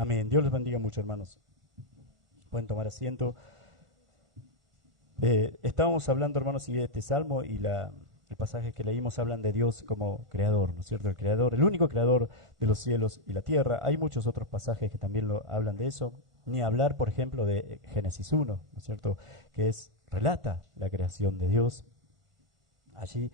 Amén. Dios les bendiga mucho, hermanos. Pueden tomar asiento. Estábamos hablando, hermanos, y este salmo y el pasaje que leímos hablan de Dios como creador, ¿no es cierto? El creador, el único creador de los cielos y la tierra. Hay muchos otros pasajes que también hablan de eso. Ni hablar, por ejemplo, de Génesis 1, ¿no es cierto? Que relata la creación de Dios allí.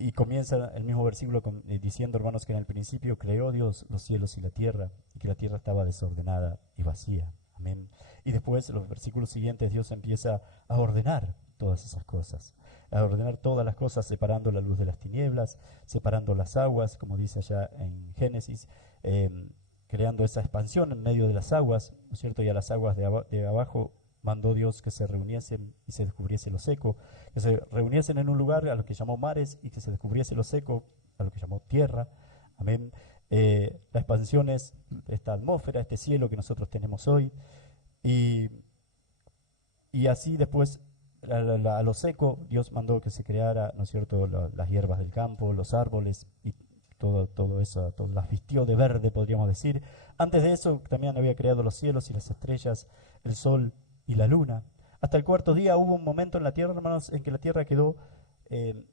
Y comienza el mismo versículo diciendo, hermanos, que en el principio creó Dios los cielos y la tierra, y que la tierra estaba desordenada y vacía. Amén. Y después, los versículos siguientes, Dios empieza a ordenar todas esas cosas, a ordenar todas las cosas, separando la luz de las tinieblas, separando las aguas, como dice allá en Génesis, creando esa expansión en medio de las aguas, ¿no es cierto? Y a las aguas de abajo mandó Dios que se reuniesen y se descubriese lo seco, que se reuniesen en un lugar a lo que llamó mares y que se descubriese lo seco, a lo que llamó tierra. Amén. La expansión es esta atmósfera, este cielo que nosotros tenemos hoy. Y, y así después a lo seco Dios mandó que se creara, ¿no es cierto?, las hierbas del campo, los árboles y todo eso, todo las vistió de verde, podríamos decir. Antes de eso también había creado los cielos y las estrellas, el sol y la luna. Hasta el cuarto día hubo un momento en la tierra, hermanos, en que la tierra quedó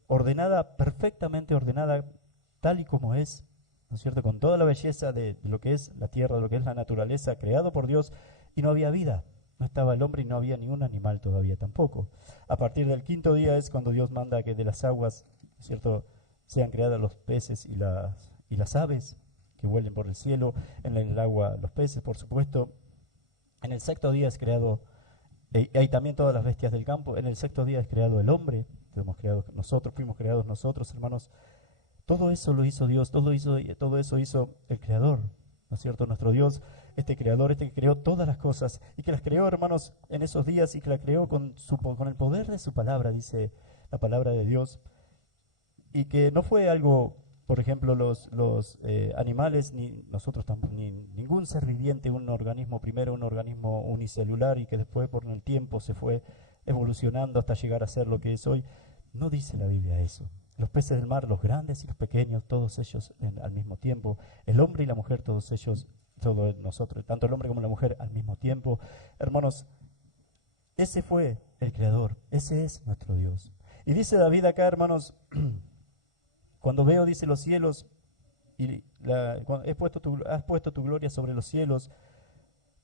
ordenada, perfectamente ordenada, tal y como es, ¿no es cierto?, con toda la belleza de lo que es la tierra, de lo que es la naturaleza, creado por Dios, y no había vida. No estaba el hombre y no había ni un animal todavía tampoco. A partir del quinto día es cuando Dios manda que de las aguas, ¿no es cierto?, sean creadas los peces y las aves que vuelen por el cielo, en el agua los peces, por supuesto. En el sexto día es creado, hay también todas las bestias del campo. En el sexto día es creado el hombre, fuimos creados nosotros, hermanos. Todo eso lo hizo Dios, todo eso hizo el Creador, ¿no es cierto? Nuestro Dios, este Creador, este que creó todas las cosas y que las creó, hermanos, en esos días y que las creó con el poder de su palabra, dice la palabra de Dios. Y que no fue algo, por ejemplo, los animales, ni nosotros tampoco, ni ningún ser viviente, un organismo, primero un organismo unicelular y que después por el tiempo se fue evolucionando hasta llegar a ser lo que es hoy. No dice la Biblia eso. Los peces del mar, los grandes y los pequeños, todos ellos al mismo tiempo. El hombre y la mujer, todos ellos, todos nosotros, tanto el hombre como la mujer al mismo tiempo. Hermanos, ese fue el Creador, ese es nuestro Dios. Y dice David acá, hermanos, cuando veo, dice, los cielos, y has puesto tu gloria sobre los cielos.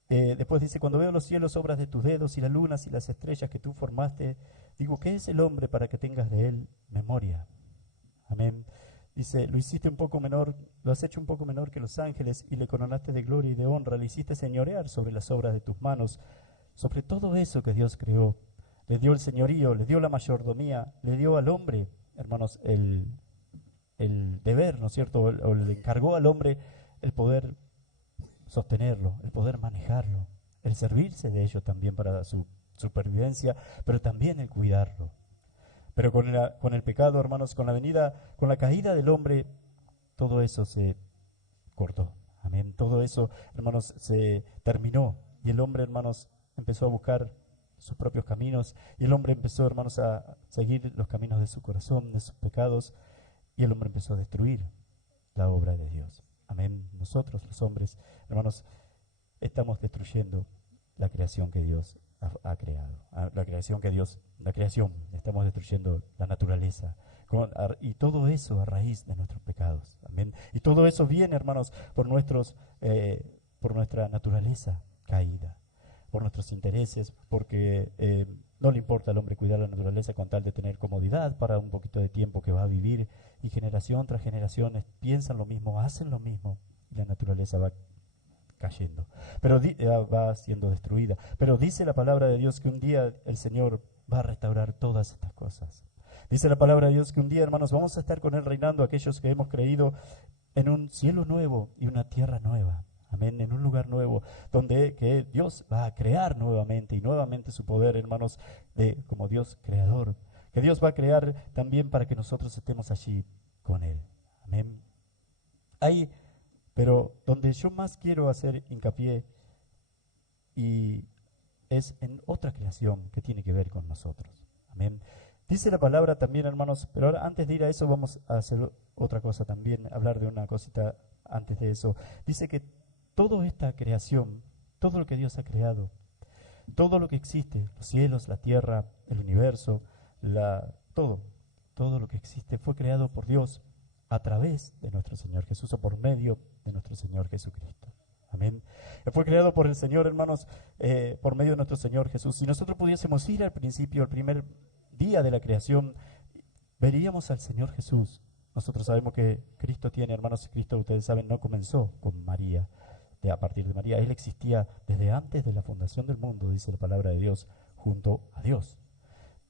Después dice, cuando veo los cielos, obras de tus dedos, y las lunas y las estrellas que tú formaste, digo, ¿qué es el hombre para que tengas de él memoria? Amén. Dice, lo hiciste un poco menor, lo has hecho un poco menor que los ángeles, y le coronaste de gloria y de honra, le hiciste señorear sobre las obras de tus manos, sobre todo eso que Dios creó. Le dio el señorío, le dio la mayordomía, le dio al hombre, hermanos, el deber, ¿no es cierto? O le encargó al hombre el poder sostenerlo, el poder manejarlo, el servirse de ello también para su supervivencia, pero también el cuidarlo. Pero con el pecado, hermanos, con la caída del hombre, todo eso se cortó. Amén. Todo eso, hermanos, se terminó. Y el hombre, hermanos, empezó a buscar sus propios caminos. Y el hombre empezó, hermanos, a seguir los caminos de su corazón, de sus pecados. Y el hombre empezó a destruir la obra de Dios. Amén. Nosotros, los hombres, hermanos, estamos destruyendo la creación que Dios ha creado. La creación, estamos destruyendo la naturaleza. Y todo eso a raíz de nuestros pecados. Amén. Y todo eso viene, hermanos, por nuestra naturaleza caída, por nuestros intereses, porque no le importa al hombre cuidar la naturaleza con tal de tener comodidad para un poquito de tiempo que va a vivir, y generación tras generación piensan lo mismo, hacen lo mismo, y la naturaleza va cayendo, pero va siendo destruida. Pero dice la palabra de Dios que un día el Señor va a restaurar todas estas cosas. Dice la palabra de Dios que un día, hermanos, vamos a estar con Él reinando, aquellos que hemos creído en un cielo nuevo y una tierra nueva. Amén, en un lugar nuevo, donde que Dios va a crear nuevamente y nuevamente su poder, hermanos, como Dios creador. Que Dios va a crear también para que nosotros estemos allí con Él. Amén. Pero donde yo más quiero hacer hincapié y es en otra creación que tiene que ver con nosotros. Amén. Dice la palabra también, hermanos, pero ahora antes de ir a eso vamos a hacer otra cosa también, hablar de una cosita antes de eso. Dice que toda esta creación, todo lo que Dios ha creado, todo lo que existe, los cielos, la tierra, el universo, todo lo que existe fue creado por Dios a través de nuestro Señor Jesús o por medio de nuestro Señor Jesucristo. Amén. Fue creado por el Señor, hermanos, por medio de nuestro Señor Jesús. Si nosotros pudiésemos ir al principio, el primer día de la creación, veríamos al Señor Jesús. Nosotros sabemos que Cristo tiene, hermanos, Cristo, ustedes saben, no comenzó con María, a partir de María. Él existía desde antes de la fundación del mundo, dice la palabra de Dios, junto a Dios.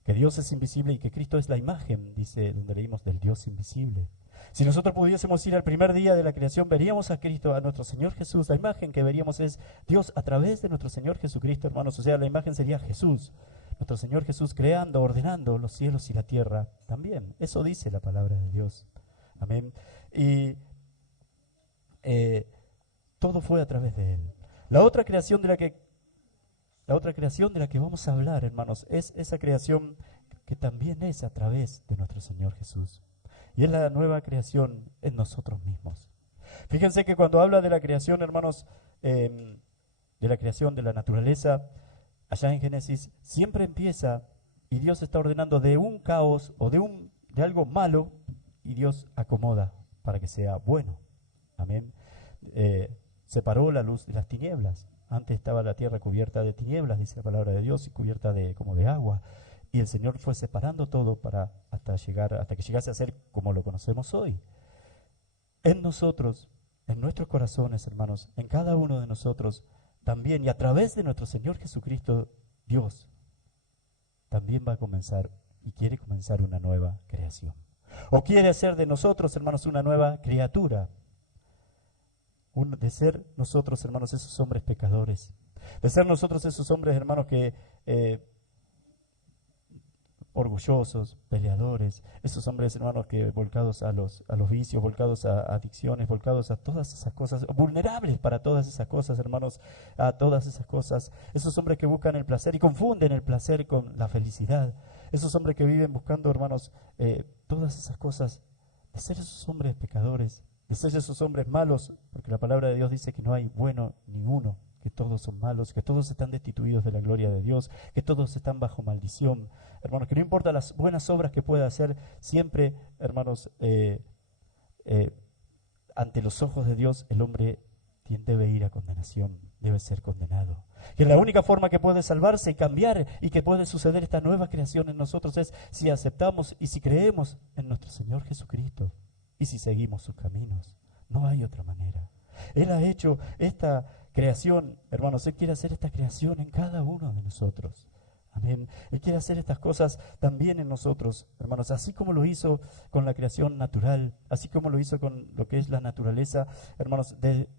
Que Dios es invisible y que Cristo es la imagen, dice donde leímos, del Dios invisible. Si nosotros pudiésemos ir al primer día de la creación, veríamos a Cristo, a nuestro Señor Jesús. La imagen que veríamos es Dios a través de nuestro Señor Jesucristo, hermanos. O sea, la imagen sería Jesús, nuestro Señor Jesús, creando, ordenando los cielos y la tierra también. Eso dice la palabra de Dios. Amén. Y todo fue a través de Él. La otra creación de la que vamos a hablar, hermanos, es esa creación que también es a través de nuestro Señor Jesús. Y es la nueva creación en nosotros mismos. Fíjense que cuando habla de la creación, hermanos, de la creación de la naturaleza, allá en Génesis, siempre empieza y Dios está ordenando de un caos o de algo malo y Dios acomoda para que sea bueno. Amén. Separó la luz de las tinieblas. Antes estaba la tierra cubierta de tinieblas, dice la palabra de Dios, y cubierta como de agua. Y el Señor fue separando todo hasta que llegase a ser como lo conocemos hoy. En nosotros, en nuestros corazones, hermanos, en cada uno de nosotros, también, y a través de nuestro Señor Jesucristo, Dios también va a comenzar y quiere comenzar una nueva creación. O quiere hacer de nosotros, hermanos, una nueva criatura. De ser nosotros, hermanos, esos hombres pecadores. De ser nosotros esos hombres, hermanos, que orgullosos, peleadores, esos hombres, hermanos, que volcados a los vicios, volcados a adicciones, volcados a todas esas cosas, vulnerables para todas esas cosas, hermanos, a todas esas cosas, esos hombres que buscan el placer y confunden el placer con la felicidad, esos hombres que viven buscando, hermanos, todas esas cosas, de ser esos hombres pecadores, de ser esos hombres malos, porque la palabra de Dios dice que no hay bueno ni uno, que todos son malos, que todos están destituidos de la gloria de Dios, que todos están bajo maldición. Hermanos, que no importa las buenas obras que pueda hacer, siempre, hermanos, ante los ojos de Dios, el hombre debe ir a condenación, debe ser condenado. Que la única forma que puede salvarse y cambiar y que puede suceder esta nueva creación en nosotros es si aceptamos y si creemos en nuestro Señor Jesucristo y si seguimos sus caminos. No hay otra manera. Él ha hecho esta creación, hermanos, Él quiere hacer esta creación en cada uno de nosotros. Amén. Él quiere hacer estas cosas también en nosotros, hermanos, así como lo hizo con la creación natural, así como lo hizo con lo que es la naturaleza, hermanos,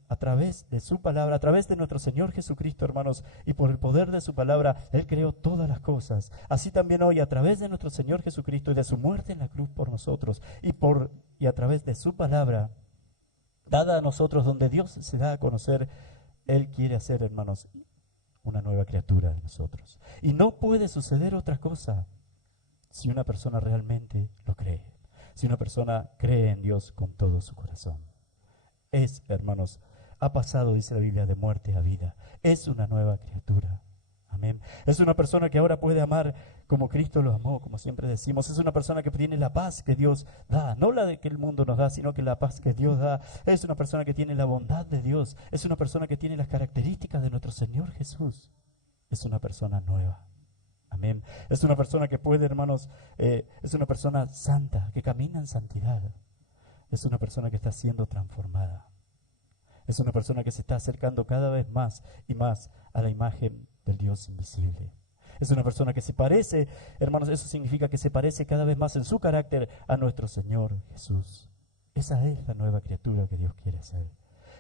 a través de su palabra, a través de nuestro Señor Jesucristo, hermanos, y por el poder de su palabra, Él creó todas las cosas. Así también hoy, a través de nuestro Señor Jesucristo y de su muerte en la cruz por nosotros, y a través de su palabra, dada a nosotros, donde Dios se da a conocer, Él quiere hacer, hermanos, una nueva criatura de nosotros. Y no puede suceder otra cosa si una persona realmente lo cree, si una persona cree en Dios con todo su corazón. Hermanos, ha pasado, dice la Biblia, de muerte a vida. Es una nueva criatura. Amén. Es una persona que ahora puede amar como Cristo lo amó, como siempre decimos. Es una persona que tiene la paz que Dios da, no la que el mundo nos da, sino que la paz que Dios da. Es una persona que tiene la bondad de Dios. Es una persona que tiene las características de nuestro Señor Jesús. Es una persona nueva. Amén. Es una persona que puede, hermanos, es una persona santa, que camina en santidad. Es una persona que está siendo transformada. Es una persona que se está acercando cada vez más y más a la imagen del Dios invisible. Es una persona que se parece, hermanos, eso significa que se parece cada vez más en su carácter a nuestro Señor Jesús. Esa es la nueva criatura que Dios quiere hacer.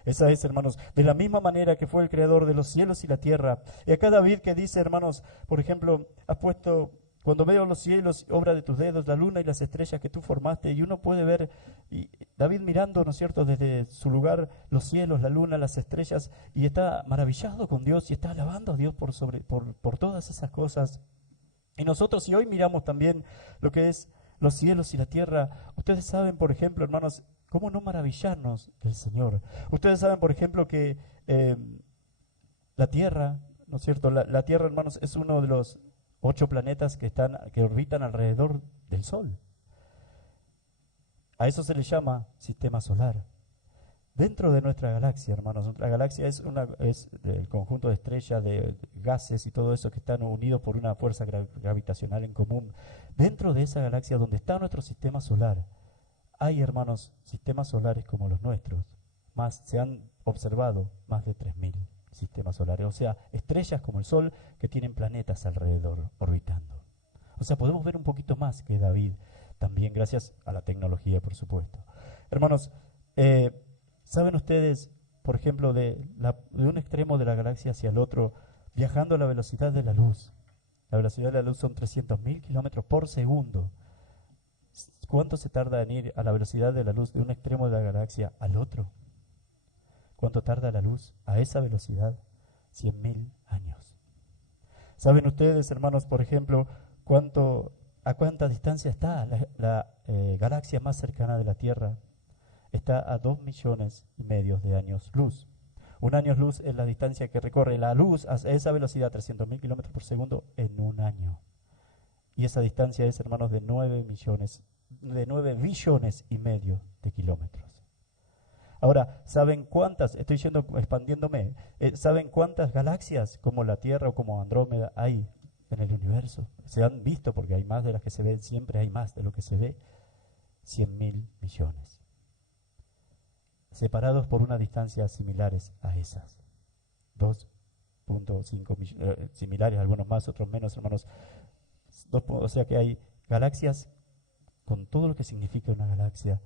Esa es, hermanos, de la misma manera que fue el creador de los cielos y la tierra. Y acá David que dice, hermanos, por ejemplo, ha puesto, cuando veo los cielos, obra de tus dedos, la luna y las estrellas que tú formaste, y uno puede ver, y David mirando, ¿no es cierto?, desde su lugar, los cielos, la luna, las estrellas, y está maravillado con Dios, y está alabando a Dios por todas esas cosas. Y nosotros, si hoy miramos también lo que es los cielos y la tierra, ustedes saben, por ejemplo, hermanos, cómo no maravillarnos del Señor. Ustedes saben, por ejemplo, que eh, la Tierra, ¿no es cierto? La Tierra, hermanos, es uno de los 8 planetas que orbitan alrededor del Sol. A eso se le llama sistema solar. Dentro de nuestra galaxia, hermanos, nuestra galaxia es el conjunto de estrellas, de gases y todo eso que están unidos por una fuerza gravitacional en común. Dentro de esa galaxia donde está nuestro sistema solar, hay, hermanos, sistemas solares como los nuestros. Se han observado más de 3000 sistemas solares, o sea, estrellas como el Sol que tienen planetas alrededor orbitando. O sea, podemos ver un poquito más que David, también gracias a la tecnología, por supuesto. Hermanos, ¿saben ustedes, por ejemplo, de un extremo de la galaxia hacia el otro, viajando a la velocidad de la luz? La velocidad de la luz son 300.000 kilómetros por segundo. ¿Cuánto se tarda en ir a la velocidad de la luz de un extremo de la galaxia al otro? ¿Cuánto tarda la luz a esa velocidad? 100.000 años. ¿Saben ustedes, hermanos, por ejemplo, a cuánta distancia está la galaxia más cercana de la Tierra? Está a 2,5 millones de años luz. Un año luz es la distancia que recorre la luz a esa velocidad, 300.000 kilómetros por segundo, en un año. Y esa distancia es, hermanos, de 9 billones y medio de kilómetros. Ahora, ¿saben cuántas, estoy expandiéndome, ¿saben cuántas galaxias como la Tierra o como Andrómeda hay en el universo? Se han visto, porque hay más de las que se ven, siempre hay más de lo que se ve. 100.000 millones. Separados por una distancia similares a esas. 2,5 similares, algunos más, otros menos, hermanos. O sea que hay galaxias con todo lo que significa una galaxia.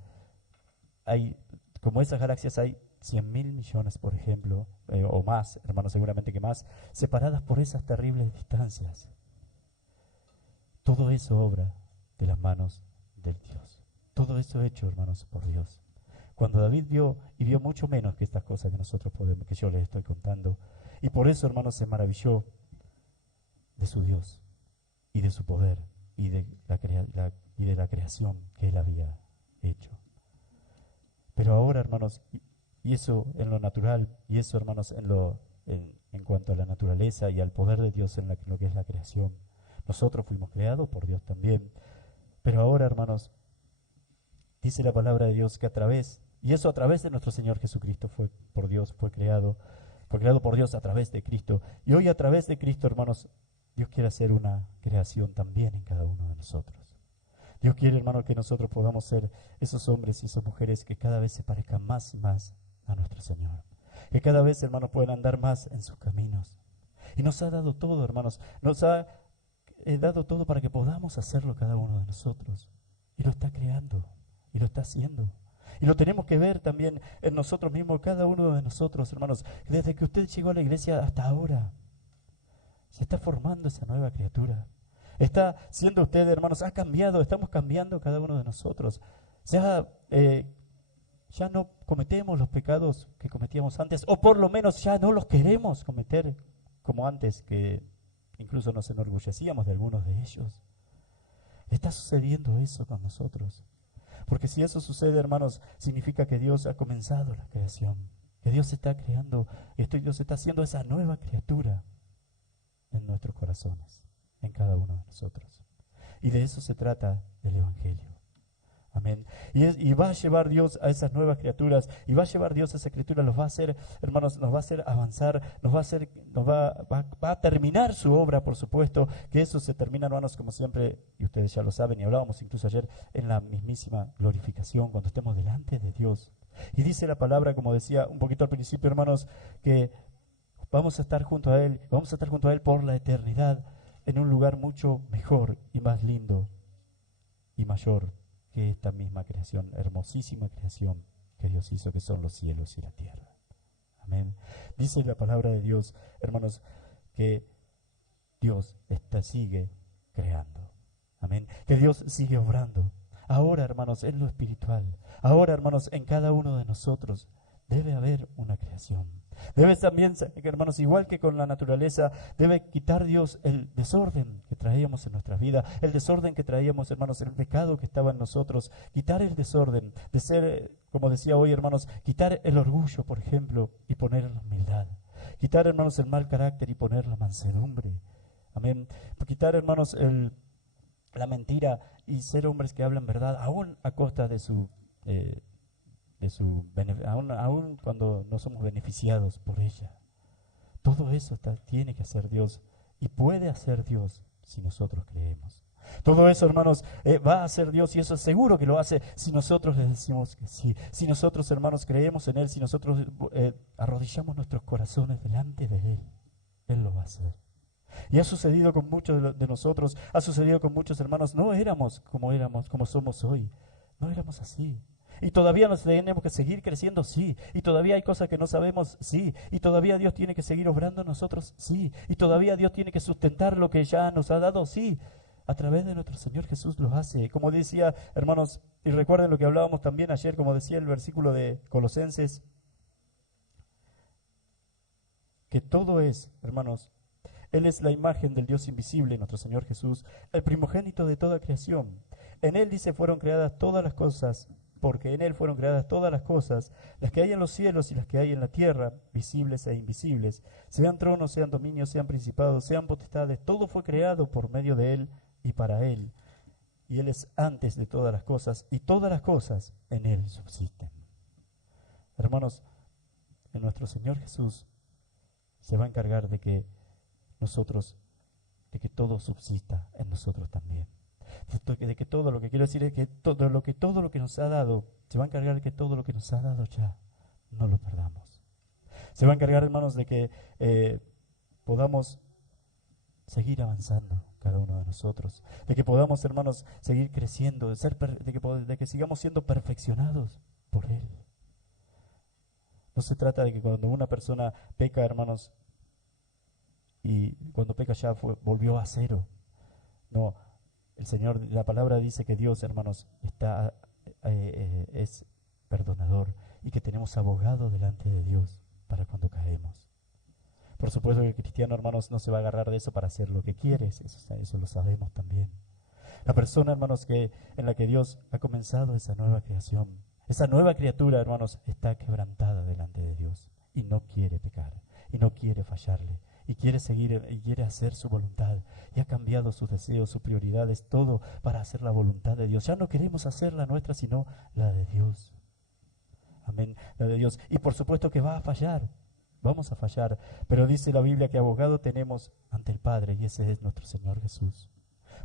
Como esas galaxias hay 100.000 millones, por ejemplo, o más, hermanos, seguramente que más, separadas por esas terribles distancias. Todo eso obra de las manos del Dios. Todo eso hecho, hermanos, por Dios. Cuando David vio mucho menos que estas cosas que nosotros que yo les estoy contando, y por eso, hermanos, se maravilló de su Dios y de su poder y de la creación que él había hecho. Pero ahora, hermanos, y eso en lo natural, y eso, hermanos, en cuanto a la naturaleza y al poder de Dios en lo que es la creación. Nosotros fuimos creados por Dios también. Pero ahora, hermanos, dice la palabra de Dios que a través de nuestro Señor Jesucristo fue creado por Dios a través de Cristo. Y hoy a través de Cristo, hermanos, Dios quiere hacer una creación también en cada uno de nosotros. Dios quiere, hermano, que nosotros podamos ser esos hombres y esas mujeres que cada vez se parezcan más y más a nuestro Señor. Que cada vez, hermanos, puedan andar más en sus caminos. Y nos ha dado todo, hermanos. Nos ha dado todo para que podamos hacerlo cada uno de nosotros. Y lo está creando. Y lo está haciendo. Y lo tenemos que ver también en nosotros mismos, cada uno de nosotros, hermanos. Desde que usted llegó a la iglesia hasta ahora, se está formando esa nueva criatura. Está siendo usted, hermanos, ha cambiado, estamos cambiando cada uno de nosotros. Ya no cometemos los pecados que cometíamos antes, o por lo menos ya no los queremos cometer como antes, que incluso nos enorgullecíamos de algunos de ellos. Está sucediendo eso con nosotros. Porque si eso sucede, hermanos, significa que Dios ha comenzado la creación, que Dios está creando, Dios está haciendo esa nueva criatura en nuestros corazones, en cada uno de nosotros. Y de eso se trata el Evangelio. Amén. Y va a llevar Dios a esas nuevas criaturas, y va a llevar Dios a esa criatura, los va a hacer, hermanos, nos va a hacer avanzar, va a terminar su obra, por supuesto, que eso se termina, hermanos, como siempre, y ustedes ya lo saben, y hablábamos incluso ayer, en la mismísima glorificación, cuando estemos delante de Dios. Y dice la palabra, como decía un poquito al principio, hermanos, que vamos a estar junto a Él por la eternidad, en un lugar mucho mejor y más lindo y mayor que esta misma creación, hermosísima creación que Dios hizo, que son los cielos y la tierra. Amén. Dice la palabra de Dios, hermanos, que Dios sigue creando. Amén. Que Dios sigue obrando. Ahora, hermanos, en lo espiritual. Ahora, hermanos, en cada uno de nosotros debe haber una creación. Debe también, hermanos, igual que con la naturaleza, debe quitar Dios el desorden que traíamos en nuestras vidas, el desorden que traíamos, hermanos, el pecado que estaba en nosotros, quitar el desorden, de ser, como decía hoy, hermanos, quitar el orgullo, por ejemplo, y poner la humildad. Quitar, hermanos, el mal carácter y poner la mansedumbre. Amén. Quitar, hermanos, la mentira y ser hombres que hablan verdad, aún a costa de aún cuando no somos beneficiados por ella. Todo eso tiene que hacer Dios y puede hacer Dios si nosotros creemos. Todo eso, hermanos, va a hacer Dios y eso seguro que lo hace si nosotros le decimos que sí. Si nosotros, hermanos, creemos en Él, si nosotros arrodillamos nuestros corazones delante de Él, Él lo va a hacer. Y ha sucedido con muchos de nosotros, ha sucedido con muchos hermanos. No éramos, como somos hoy. No éramos así. Y todavía nos tenemos que seguir creciendo, sí. Y todavía hay cosas que no sabemos, sí. Y todavía Dios tiene que seguir obrando en nosotros, sí. Y todavía Dios tiene que sustentar lo que ya nos ha dado, sí. A través de nuestro Señor Jesús lo hace. Como decía, hermanos, y recuerden lo que hablábamos también ayer, como decía el versículo de Colosenses, que todo es, hermanos, Él es la imagen del Dios invisible, nuestro Señor Jesús, el primogénito de toda creación. En Él, dice, fueron creadas todas las cosas, porque en Él fueron creadas todas las cosas, las que hay en los cielos y las que hay en la tierra, visibles e invisibles, sean tronos, sean dominios, sean principados, sean potestades, todo fue creado por medio de Él y para Él. Y Él es antes de todas las cosas, y todas las cosas en Él subsisten. Hermanos, en nuestro Señor Jesús se va a encargar de que todo subsista en nosotros también. De que todo lo que quiero decir es que todo lo que nos ha dado, se va a encargar de que todo lo que nos ha dado ya no lo perdamos. Se va a encargar, hermanos, de que podamos seguir avanzando cada uno de nosotros, de que podamos, hermanos, seguir creciendo, de que sigamos siendo perfeccionados por Él. No se trata de que cuando una persona peca, hermanos, y cuando peca ya volvió a cero. No, el Señor, la palabra dice que Dios, hermanos, es perdonador y que tenemos abogado delante de Dios para cuando caemos. Por supuesto que el cristiano, hermanos, no se va a agarrar de eso para hacer lo que quiere, eso lo sabemos también. La persona, hermanos, en la que Dios ha comenzado esa nueva creación, esa nueva criatura, hermanos, está quebrantada delante de Dios y no quiere pecar y no quiere fallarle. Y quiere seguir y quiere hacer su voluntad. Y ha cambiado sus deseos, sus prioridades, todo para hacer la voluntad de Dios. Ya no queremos hacer la nuestra, sino la de Dios. Amén, la de Dios. Y por supuesto que va a fallar. Vamos a fallar. Pero dice la Biblia que abogado tenemos ante el Padre, y ese es nuestro Señor Jesús.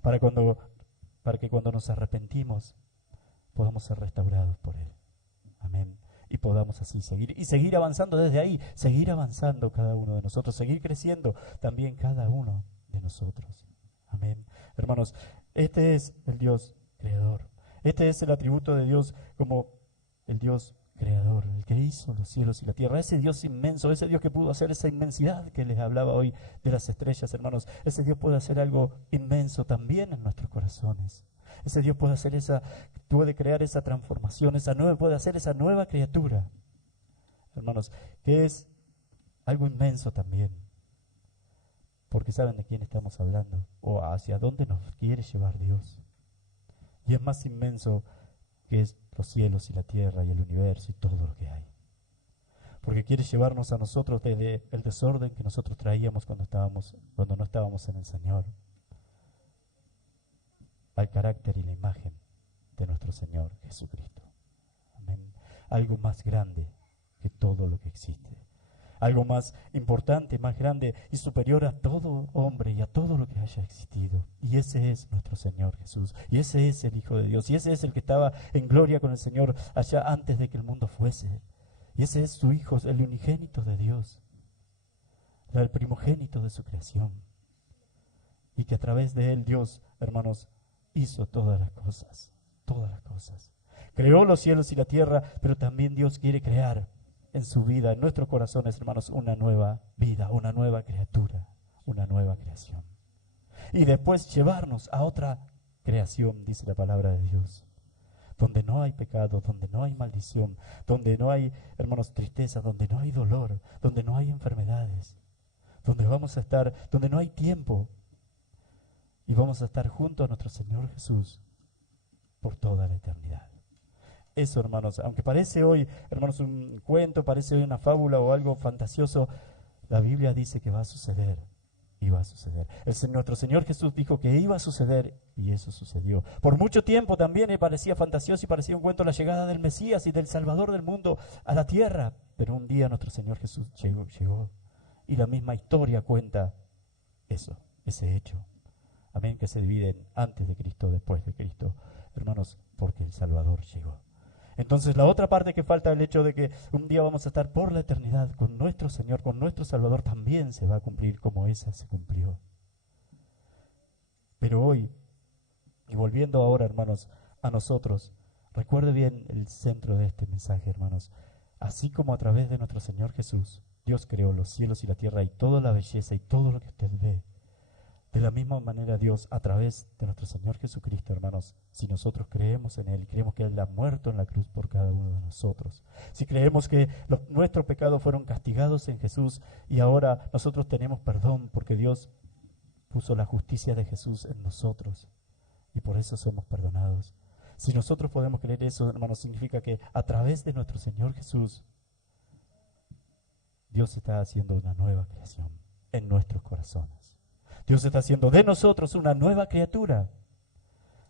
Para que cuando nos arrepentimos, podamos ser restaurados por Él. Amén. Y podamos así seguir avanzando desde ahí, seguir avanzando cada uno de nosotros, seguir creciendo también cada uno de nosotros. Amén. Hermanos, este es el Dios creador. Este es el atributo de Dios como el Dios creador, el que hizo los cielos y la tierra. Ese Dios inmenso, ese Dios que pudo hacer esa inmensidad que les hablaba hoy de las estrellas, hermanos. Ese Dios puede hacer algo inmenso también en nuestros corazones. Ese Dios puede crear esa transformación, puede hacer esa nueva criatura, hermanos, que es algo inmenso también, porque saben de quién estamos hablando o hacia dónde nos quiere llevar Dios. Y es más inmenso que los cielos y la tierra y el universo y todo lo que hay, porque quiere llevarnos a nosotros desde el desorden que nosotros traíamos cuando no estábamos en el Señor, al carácter y la imagen de nuestro Señor Jesucristo. Amén. Algo más grande que todo lo que existe. Algo más importante, más grande y superior a todo hombre y a todo lo que haya existido. Y ese es nuestro Señor Jesús. Y ese es el Hijo de Dios. Y ese es el que estaba en gloria con el Señor allá antes de que el mundo fuese. Y ese es su Hijo, el unigénito de Dios. El primogénito de su creación. Y que a través de él Dios, hermanos, hizo todas las cosas, todas las cosas. Creó los cielos y la tierra, pero también Dios quiere crear en su vida, en nuestros corazones, hermanos, una nueva vida, una nueva criatura, una nueva creación. Y después llevarnos a otra creación, dice la palabra de Dios. donde no hay pecado, donde no hay maldición, donde no hay, hermanos, tristeza, donde no hay dolor, donde no hay enfermedades, donde vamos a estar, donde no hay tiempo, y vamos a estar junto a nuestro Señor Jesús por toda la eternidad. Eso, hermanos, aunque parece hoy, hermanos, un cuento, parece hoy una fábula o algo fantasioso, la Biblia dice que va a suceder y va a suceder. Nuestro Señor Jesús dijo que iba a suceder y eso sucedió. Por mucho tiempo también parecía fantasioso y parecía un cuento la llegada del Mesías y del Salvador del mundo a la tierra, pero un día nuestro Señor Jesús llegó y la misma historia cuenta eso, ese hecho. Amén, que se dividen antes de Cristo, después de Cristo, hermanos, porque el Salvador llegó. Entonces la otra parte que falta, el hecho de que un día vamos a estar por la eternidad con nuestro Señor, con nuestro Salvador, también se va a cumplir como esa se cumplió. Pero hoy, y volviendo ahora, hermanos, a nosotros, recuerde bien el centro de este mensaje, hermanos. Así como a través de nuestro Señor Jesús, Dios creó los cielos y la tierra y toda la belleza y todo lo que usted ve. De la misma manera Dios, a través de nuestro Señor Jesucristo, hermanos, si nosotros creemos en Él, creemos que Él ha muerto en la cruz por cada uno de nosotros, si creemos que nuestros pecados fueron castigados en Jesús y ahora nosotros tenemos perdón porque Dios puso la justicia de Jesús en nosotros y por eso somos perdonados. Si nosotros podemos creer eso, hermanos, significa que a través de nuestro Señor Jesús, Dios está haciendo una nueva creación en nuestros corazones. Dios está haciendo de nosotros una nueva criatura,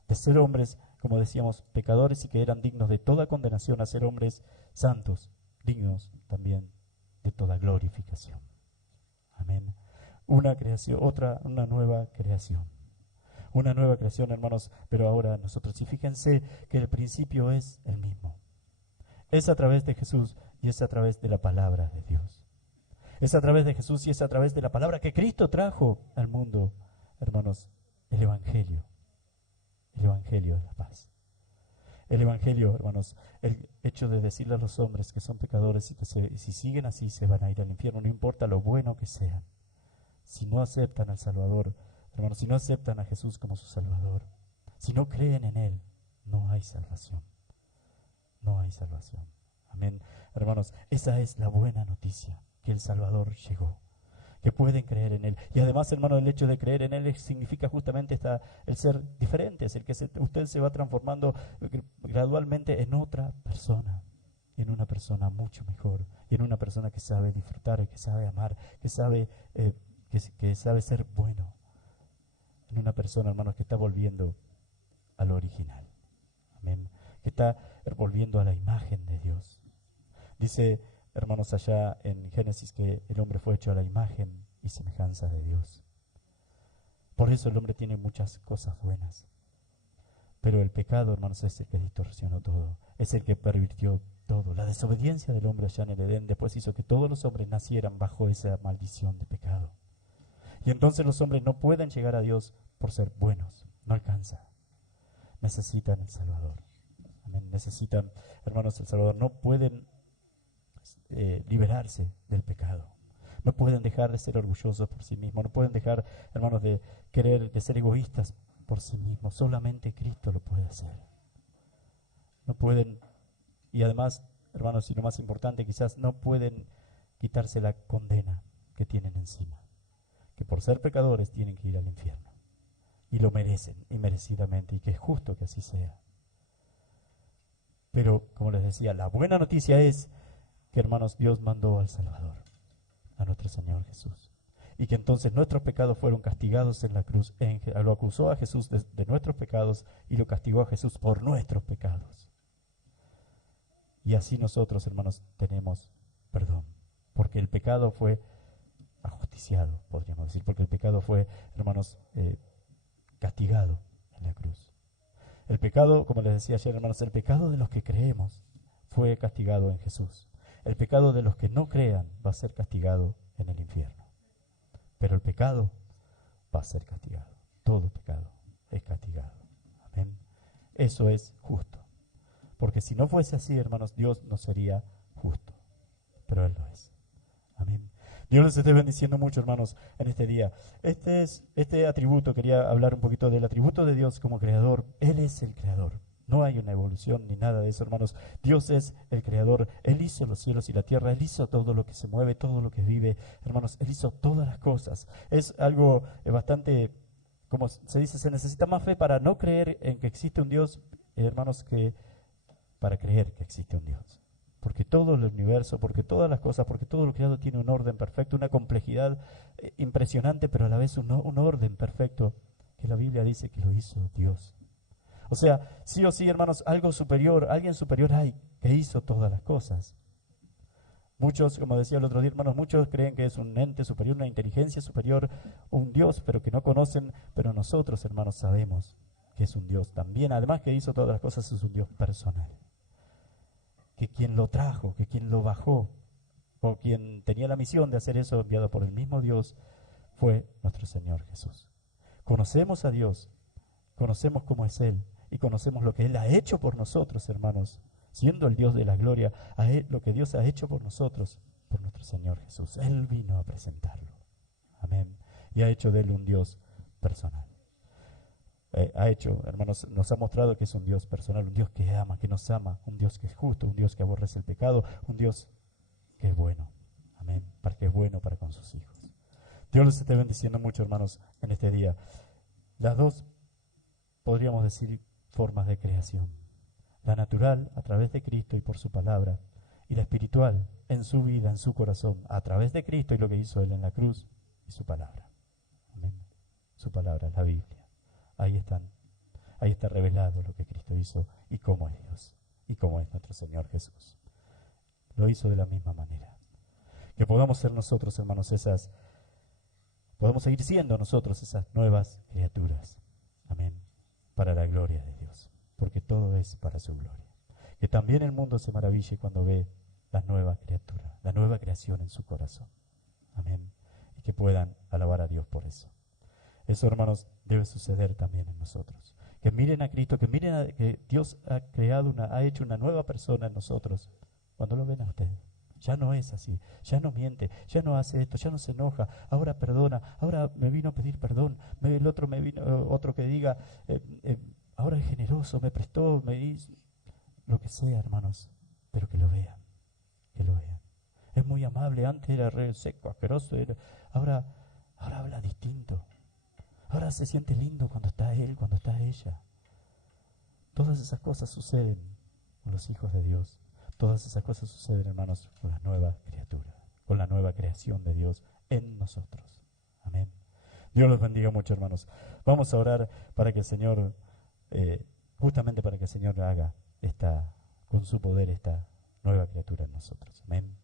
de ser hombres, como decíamos, pecadores y que eran dignos de toda condenación, a ser hombres santos, dignos también de toda glorificación. Amén. Una creación, una nueva creación. Una nueva creación, hermanos, pero ahora nosotros, y fíjense que el principio es el mismo. Es a través de Jesús y es a través de la palabra de Dios. Es a través de Jesús y es a través de la palabra que Cristo trajo al mundo, hermanos, el Evangelio de la paz. El Evangelio, hermanos, el hecho de decirle a los hombres que son pecadores y que si siguen así se van a ir al infierno, no importa lo bueno que sean. Si no aceptan al Salvador, hermanos, si no aceptan a Jesús como su Salvador, si no creen en Él, no hay salvación. No hay salvación. Amén. Hermanos, esa es la buena noticia, que el Salvador llegó, que pueden creer en Él. Y además, hermano, el hecho de creer en Él significa justamente el ser diferente, es el que usted se va transformando gradualmente en otra persona, en una persona mucho mejor, y en una persona que sabe disfrutar, que sabe amar, que sabe ser bueno, en una persona, hermanos, que está volviendo a lo original. Amén. Que está volviendo a la imagen de Dios. Dice, hermanos, allá en Génesis que el hombre fue hecho a la imagen y semejanza de Dios. Por eso el hombre tiene muchas cosas buenas. Pero el pecado, hermanos, es el que distorsionó todo. Es el que pervirtió todo. La desobediencia del hombre allá en el Edén después hizo que todos los hombres nacieran bajo esa maldición de pecado. Y entonces los hombres no pueden llegar a Dios por ser buenos. No alcanza. Necesitan el Salvador. Amén. Necesitan, hermanos, el Salvador. No pueden liberarse del pecado. No pueden dejar de ser orgullosos por sí mismos. No pueden dejar, hermanos, de ser egoístas por sí mismos. Solamente Cristo lo puede hacer. No pueden, y además, hermanos, y lo más importante, quizás no pueden quitarse la condena que tienen encima. Que por ser pecadores tienen que ir al infierno. Y lo merecen, y merecidamente, y que es justo que así sea. Pero, como les decía, la buena noticia es que, hermanos, Dios mandó al Salvador, a nuestro Señor Jesús. Y que entonces nuestros pecados fueron castigados en la cruz. Lo acusó a Jesús de nuestros pecados y lo castigó a Jesús por nuestros pecados. Y así nosotros, hermanos, tenemos perdón. Porque el pecado fue ajusticiado, podríamos decir. Porque el pecado fue, hermanos, castigado en la cruz. El pecado, como les decía ayer, hermanos, el pecado de los que creemos fue castigado en Jesús. El pecado de los que no crean va a ser castigado en el infierno. Pero el pecado va a ser castigado. Todo pecado es castigado. Amén. Eso es justo. Porque si no fuese así, hermanos, Dios no sería justo. Pero Él lo es. Amén. Dios les esté bendiciendo mucho, hermanos, en este día. Este atributo, quería hablar un poquito del atributo de Dios como creador. Él es el creador. No hay una evolución ni nada de eso, hermanos. Dios es el creador. Él hizo los cielos y la tierra. Él hizo todo lo que se mueve, todo lo que vive. Hermanos, Él hizo todas las cosas. Es algo bastante, como se dice, se necesita más fe para no creer en que existe un Dios, hermanos, que para creer que existe un Dios. Porque todo el universo, porque todas las cosas, porque todo lo creado tiene un orden perfecto, una complejidad impresionante, pero a la vez un orden perfecto que la Biblia dice que lo hizo Dios. O sea, sí o sí, hermanos, algo superior, alguien superior hay que hizo todas las cosas. Muchos, como decía el otro día, hermanos, muchos creen que es un ente superior, una inteligencia superior, un Dios, pero que no conocen, pero nosotros, hermanos, sabemos que es un Dios también. Además que hizo todas las cosas, es un Dios personal. Que quien lo trajo, que quien lo bajó, o quien tenía la misión de hacer eso enviado por el mismo Dios, fue nuestro Señor Jesús. Conocemos a Dios, conocemos cómo es Él y conocemos lo que Él ha hecho por nosotros, hermanos, siendo el Dios de la gloria, lo que Dios ha hecho por nosotros, por nuestro Señor Jesús. Él vino a presentarlo. Amén. Y ha hecho de Él un Dios personal. Hermanos, nos ha mostrado que es un Dios personal, un Dios que ama, que nos ama, un Dios que es justo, un Dios que aborrece el pecado, un Dios que es bueno. Amén. Para que es bueno para con sus hijos. Dios les esté bendiciendo mucho, hermanos, en este día. Las dos, podríamos decir, formas de creación. La natural, a través de Cristo y por su palabra, y la espiritual, en su vida, en su corazón, a través de Cristo y lo que hizo Él en la cruz y su palabra. Amén. Su palabra, la Biblia. Ahí está revelado lo que Cristo hizo y cómo es Dios y cómo es nuestro Señor Jesús. Lo hizo de la misma manera. Que podamos ser nosotros, hermanos, podamos seguir siendo nosotros esas nuevas criaturas. Amén. Para la gloria de Dios. Porque todo es para su gloria. Que también el mundo se maraville cuando ve la nueva criatura, la nueva creación en su corazón. Amén. Y que puedan alabar a Dios por eso. Eso, hermanos, debe suceder también en nosotros. Que miren a Cristo, que miren que Dios ha hecho una nueva persona en nosotros. Cuando lo ven a ustedes, ya no es así, ya no miente, ya no hace esto, ya no se enoja, ahora perdona, ahora me vino a pedir perdón, el otro me vino, otro que diga, ahora es generoso, me prestó, me hizo, lo que sea, hermanos, pero que lo vean, que lo vean. Es muy amable, antes era re seco, asqueroso, ahora habla distinto. Ahora se siente lindo cuando está él, cuando está ella. Todas esas cosas suceden con los hijos de Dios. Todas esas cosas suceden, hermanos, con las nuevas criaturas, con la nueva creación de Dios en nosotros. Amén. Dios los bendiga mucho, hermanos. Vamos a orar para que el Señor, justamente para que el Señor haga con su poder esta nueva criatura en nosotros. Amén.